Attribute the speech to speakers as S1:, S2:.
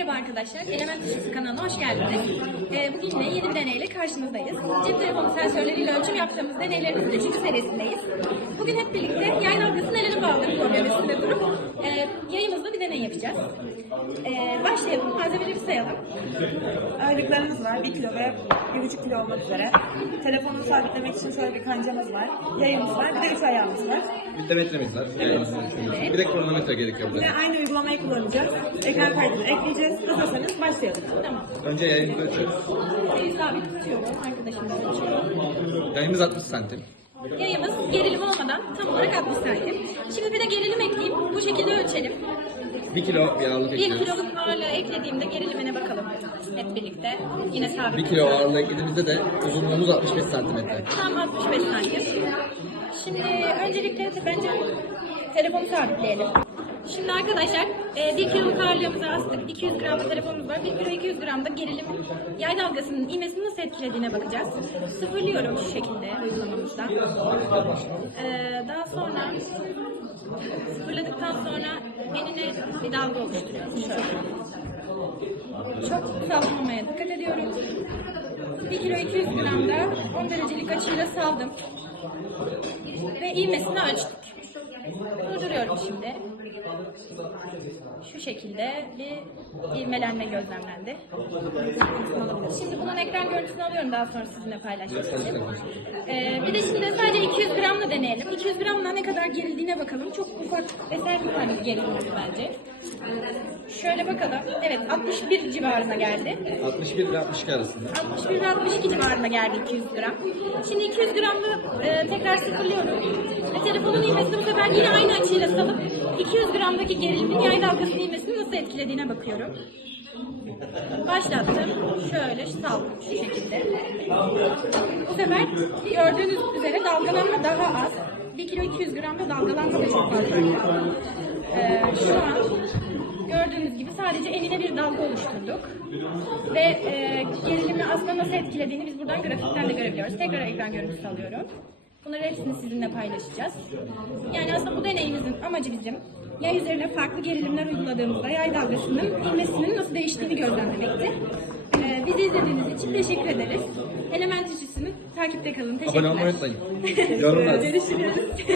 S1: Merhaba arkadaşlar, Element Işısı kanalına hoş geldiniz. Ee, bugün yine yeni bir deneyle karşınızdayız. Cep telefonu sensörleriyle ölçüm yaptığımız deneylerimizin 3. serisindeyiz. Bugün hep birlikte yay dalgası nelere bağlı problemesinde durup e, yayımızda bir deney yapacağız. Ee, başlayalım, malzemeleri sayalım.
S2: Ağırlıklarımız var 1 kilo ve 1,5 kilo olmak üzere. Telefonu sabitlemek için şöyle bir kancamız var. Yayımız var. Bir de üç ayağımız var.
S3: Bir de metremiz var. Ölçümü. Bir de kronometre gerekiyor
S2: Yine
S3: burada.
S2: aynı uygulamayı kullanacağız. Ekran kaydını ekleyeceğiz. Hazırsanız başlayalım.
S1: Tamam.
S3: Önce yayımızı ölçüyoruz.
S1: Sayı sabit tutuyorum, arkadaşımız ölçüyor.
S3: Yayımız 60 santim.
S1: Yayımız gerilim olmadan tam olarak 60 santim. Şimdi bir de gerilim ekleyeyim, bu şekilde ölçelim.
S3: 1 kilo bir ağırlık
S1: 1
S3: ekliyoruz.
S1: kiloluk ağırlığı eklediğimde gerilimine bakalım hep birlikte. Yine sabit.
S3: 1 kilo ağırlığı eklediğimizde de uzunluğumuz 65 santimetre.
S1: Tam 65 santim. Şimdi öncelikle de bence telefonu sabitleyelim. Şimdi arkadaşlar 1 kiloluk ağırlığımızı astık. 200 gram telefonumuz var. 1 kilo 200 gram da gerilim yay dalgasının ivmesini nasıl etkilediğine bakacağız. Sıfırlıyorum şu şekilde uygulamamızda. Ee, daha sonra sıfırladıktan sonra enine bir dalga oluşturuyoruz. Çok sallamamaya dikkat ediyorum. 1 kilo 200 gramda 10 derecelik açıyla saldım. Ve ivmesini ölçtük. Durduruyorum şimdi. Şu şekilde bir ivmelenme gözlemlendi. Şimdi bunun ekran görüntüsünü alıyorum daha sonra sizinle paylaşmak için. Ee, bir de şimdi sadece 200 gramla deneyelim. 200 gramla ne kadar gerildiğine bakalım. Çok ufak ve sert bir tane gerilmesi bence. Şöyle bakalım. Evet 61 civarına geldi.
S3: 61 ile 62 arasında.
S1: 61 ve 62 civarında geldi 200 gram. Şimdi 200 gramda e, tekrar sıfırlıyorum. Ve telefonun ivmesini sefer yine aynı açıyla salıp 200 gramdaki gerilimin yay dalgasının ivmesini nasıl etkilediğine bakıyorum. Başlattım. Şöyle saldım şu şekilde. Bu sefer gördüğünüz üzere dalgalanma daha az. 1 kilo 200 gramda dalgalanma da çok fazla. Ee, şu an gördüğünüz gibi sadece enine bir dalga oluşturduk. Ve e, gerilimi aslında nasıl etkilediğini biz buradan grafikten de görebiliyoruz. Tekrar ekran görüntüsü alıyorum. Bunları hepsini sizinle paylaşacağız. Yani amacı bizim yay üzerine farklı gerilimler uyguladığımızda yay dalgasının ivmesinin nasıl değiştiğini gözlemlemekti. Ee, bizi izlediğiniz için teşekkür ederiz. Element işçisini takipte kalın.
S3: Abone olmayı
S1: Teşekkürler.
S3: unutmayın. Yorumlar.
S1: Görüşürüz.